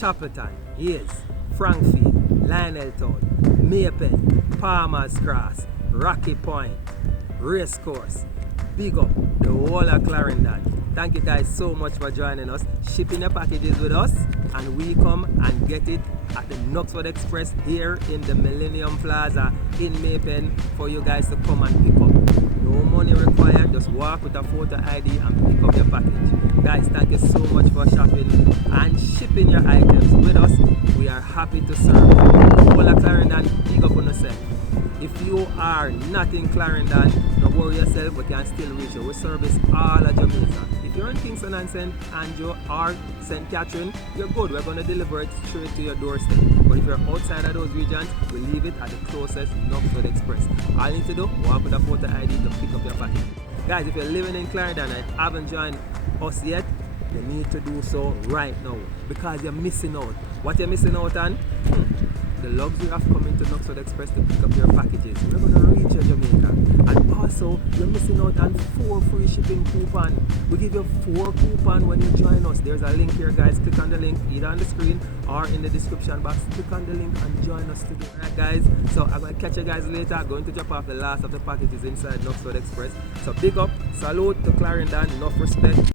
Chapelton, yes, Frankfield, Lionel Town, Maypen, Palmer's Cross, Rocky Point, Racecourse. Big up the whole of Clarendon. Thank you guys so much for joining us, shipping your packages with us, and we come and get it at the Knoxford Express here in the Millennium Plaza in Maypen for you guys to come and pick up. No money required, just walk with a photo ID and pick up your package. Guys, thank you so much for shopping and shipping your items with us. We are happy to serve the whole of Clarendon. Big up on yourself. If you are not in Clarendon, don't worry yourself, we can still reach you. We service all of Jamaica. If you're in Kingston and St. Andrew or St. Catherine, you're good. We're going to deliver it straight to your doorstep. But if you're outside of those regions, we leave it at the closest Knoxford Express. All you need to do, walk with a photo ID to pick up your package. Guys, if you're living in Clarendon and haven't joined us yet, you need to do so right now because you're missing out. What you're missing out on? The luxury of coming to Knoxford Express to pick up your packages. We're going to reach you, Jamaica. And also, you're missing out on 4 free shipping coupons. We give you 4 coupons when you join us. There's a link here, guys. Click on the link either on the screen or in the description box. Click on the link and join us today. Alright, guys. So I'm going to catch you guys later. I'm going to drop off the last of the packages inside Knoxford Express. So big up, salute to Clarendon, enough respect.